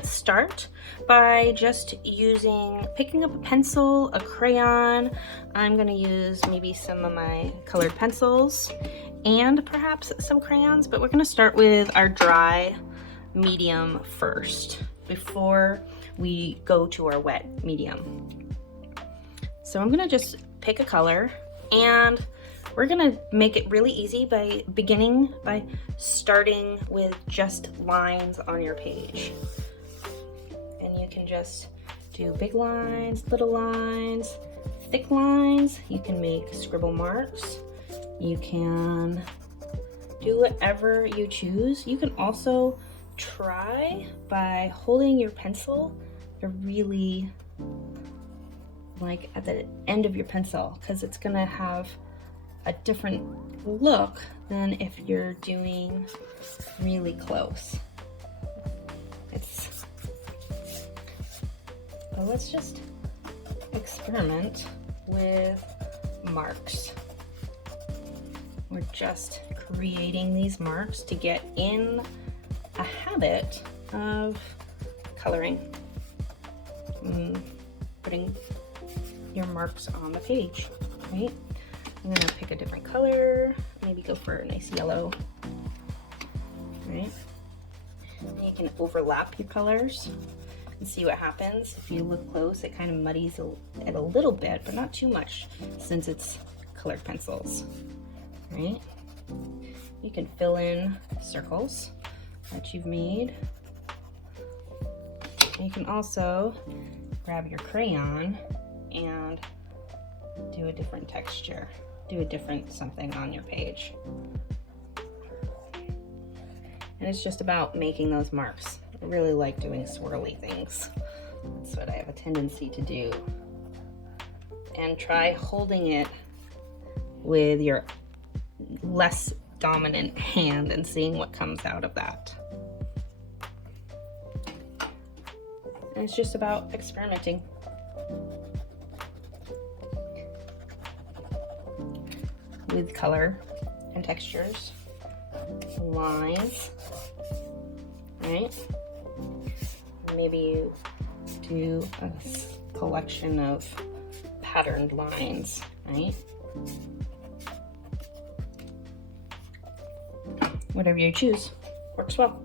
let's start by just picking up a pencil, a crayon. I'm gonna use maybe some of my colored pencils and perhaps some crayons, but we're gonna start with our dry medium first before we go to our wet medium. So I'm gonna just pick a color, and we're gonna make it really easy by beginning by starting with just lines on your page. And you can just do big lines, little lines, thick lines. You can make scribble marks. You can do whatever you choose. You can also try by holding your pencil really like at the end of your pencil, because it's gonna have a different look than if you're doing really close. So let's just experiment with marks. We're just creating these marks to get in a habit of coloring and putting your marks on the page, right? I'm gonna pick a different color, maybe go for a nice yellow, right? And you can overlap your colors and see what happens. If you look close, it kind of muddies it a little bit, but not too much since it's colored pencils, right? You can fill in circles that you've made. And you can also grab your crayon and do a different texture, do a different something on your page. And it's just about making those marks. I really like doing swirly things. That's what I have a tendency to do. And try holding it with your less dominant hand and seeing what comes out of that. And it's just about experimenting. With color and textures, lines, right? Maybe you do a collection of patterned lines, right? Whatever you choose works well.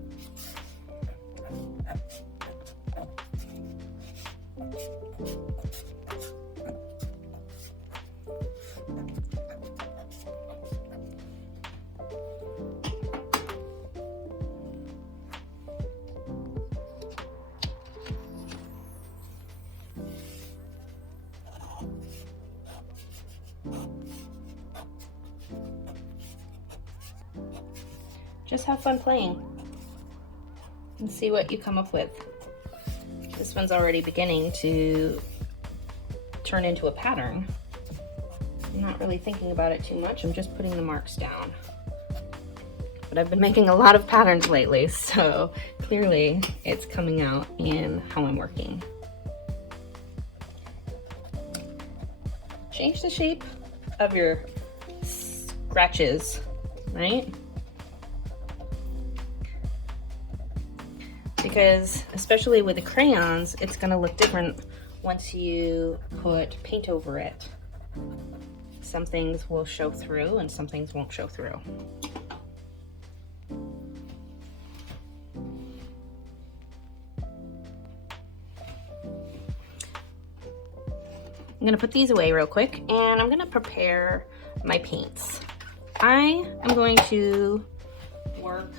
Just have fun playing and see what you come up with. This one's already beginning to turn into a pattern. I'm not really thinking about it too much. I'm just putting the marks down. But I've been making a lot of patterns lately, so clearly it's coming out in how I'm working. Change the shape of your scratches, right? Because especially with the crayons, it's gonna look different once you put paint over it. Some things will show through and some things won't show through. I'm gonna put these away real quick, and I'm gonna prepare my paints. I am going to work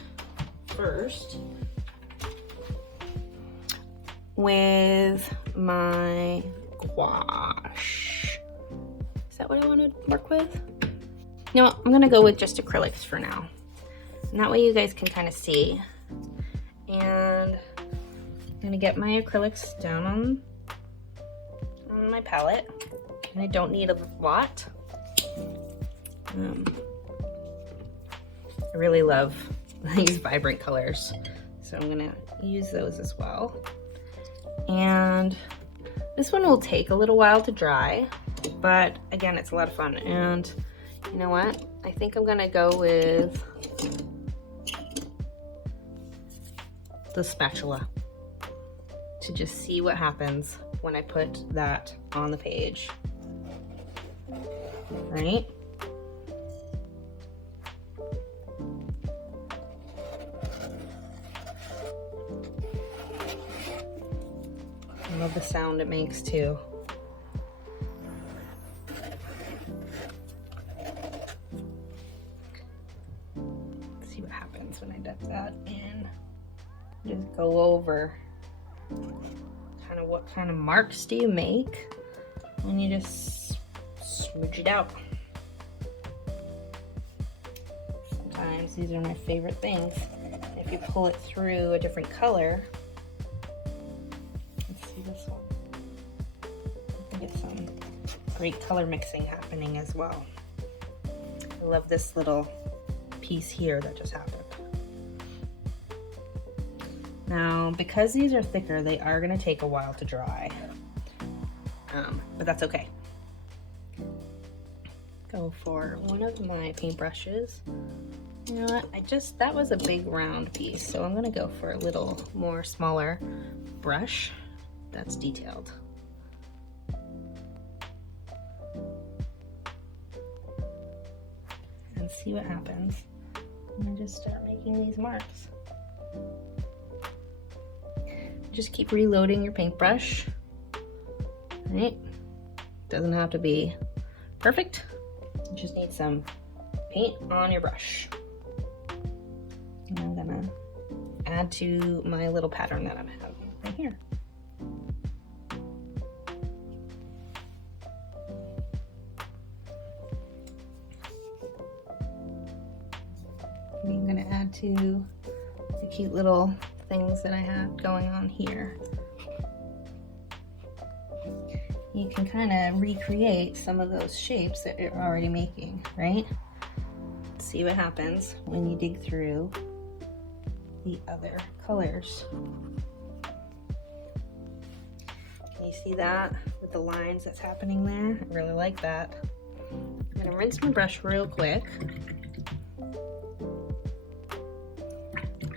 first with my gouache. Is that what I want to work with? No, I'm gonna go with just acrylics for now. And that way you guys can kind of see. And I'm gonna get my acrylics down on my palette. And I don't need a lot. I really love these vibrant colors, so I'm gonna use those as well. And this one will take a little while to dry, but again, it's a lot of fun. And you know what? I think I'm gonna go with the spatula. to just see what happens when I put that on the page, right? I love the sound it makes too. Let's see what happens when I dip that in. Just go over kind of what kind of marks do you make when you just smooch it out. Sometimes these are my favorite things. If you pull it through a different color, let's see this one. I get some great color mixing happening as well. I love this little piece here that just happened. Now, because these are thicker, they are going to take a while to dry, but that's okay. Go for one of my paintbrushes. You know what? That was a big round piece, so I'm going to go for a little more smaller brush that's detailed. And see what happens. And I just start making these marks. Just keep reloading your paintbrush, right? Doesn't have to be perfect. You just need some paint on your brush. And I'm gonna add to my little pattern that I'm having right here. I'm gonna add to the cute little things that I had going on here. You can kind of recreate some of those shapes that you're already making, right? See what happens when you dig through the other colors. Can you see that with the lines that's happening there? I really like that. I'm gonna rinse my brush real quick.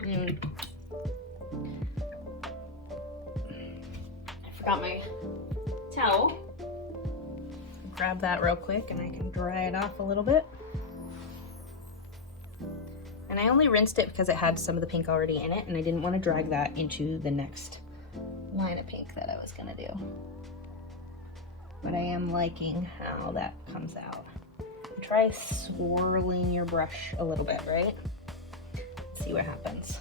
I forgot my towel. Grab that real quick and I can dry it off a little bit. And I only rinsed it because it had some of the pink already in it and I didn't want to drag that into the next line of pink that I was gonna do. But I am liking how that comes out. Try swirling your brush a little bit, right? See what happens.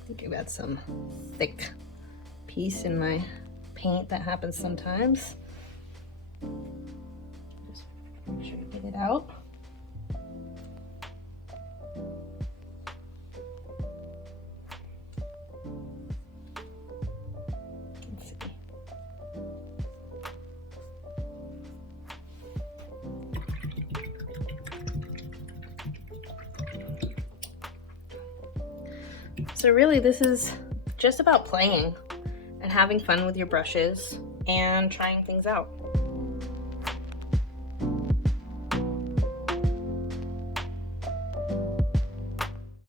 I think I got some thick piece in my paint. That happens sometimes. Just make sure you get it out. Let's see. So really this is just about playing and having fun with your brushes and trying things out.